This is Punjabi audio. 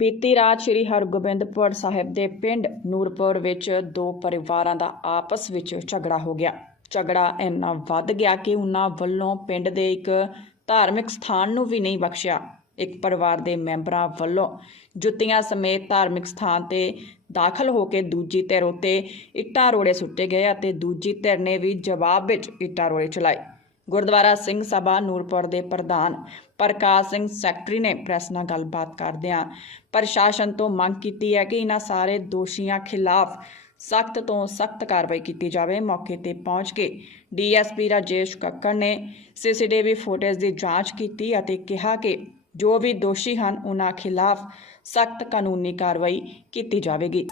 ਬੀਤੀ ਰਾਤ ਸ੍ਰੀ ਹਰਗੋਬਿੰਦਪੁਰ ਸਾਹਿਬ ਦੇ ਪਿੰਡ ਨੂਰਪੁਰ ਵਿੱਚ ਦੋ ਪਰਿਵਾਰਾਂ ਦਾ ਆਪਸ ਵਿੱਚ ਝਗੜਾ ਹੋ ਗਿਆ। ਝਗੜਾ ਇੰਨਾ ਵੱਧ ਗਿਆ ਕਿ ਉਹਨਾਂ ਵੱਲੋਂ ਪਿੰਡ ਦੇ ਇੱਕ ਧਾਰਮਿਕ ਸਥਾਨ ਨੂੰ ਵੀ ਨਹੀਂ ਬਖਸ਼ਿਆ। ਇੱਕ ਪਰਿਵਾਰ ਦੇ ਮੈਂਬਰਾਂ ਵੱਲੋਂ ਜੁੱਤੀਆਂ ਸਮੇਤ ਧਾਰਮਿਕ ਸਥਾਨ ਤੇ ਦਾਖਲ ਹੋ ਕੇ ਦੂਜੀ ਧਿਰ ਉੱਤੇ ਇੱਟਾਂ ਰੋੜੇ ਸੁੱਟੇ ਗਏ ਅਤੇ ਦੂਜੀ ਧਿਰ ਨੇ ਵੀ ਜਵਾਬ ਵਿੱਚ ਇੱਟਾਂ ਰੋੜੇ ਚਲਾਏ। ਗੁਰਦੁਆਰਾ ਸਿੰਘ ਸਭਾ ਨੂਰਪੁਰ ਦੇ ਪ੍ਰਧਾਨ ਪ੍ਰਕਾਸ਼ ਸਿੰਘ ਸੈਕਟਰੀ ਨੇ ਪ੍ਰੈਸ ਨਾਲ ਗੱਲਬਾਤ ਕਰਦਿਆਂ ਪ੍ਰਸ਼ਾਸਨ ਤੋਂ ਮੰਗ ਕੀਤੀ ਹੈ ਕਿ ਇਹਨਾਂ ਸਾਰੇ ਦੋਸ਼ੀਆਂ ਖਿਲਾਫ ਸਖਤ ਤੋਂ ਸਖਤ ਕਾਰਵਾਈ ਕੀਤੀ ਜਾਵੇ। ਮੌਕੇ ਤੇ ਪਹੁੰਚ ਕੇ ਡੀਐਸਪੀ ਰਾਜੇਸ਼ ਕੱਕੜ ਨੇ ਸੀਸੀਟੀਵੀ ਫੁਟੇਜ ਦੀ ਜਾਂਚ ਕੀਤੀ ਅਤੇ ਕਿਹਾ ਕਿ ਜੋ ਵੀ ਦੋਸ਼ੀ ਹਨ, ਉਹਨਾਂ ਖਿਲਾਫ ਸਖਤ ਕਾਨੂੰਨੀ ਕਾਰਵਾਈ ਕੀਤੀ ਜਾਵੇਗੀ।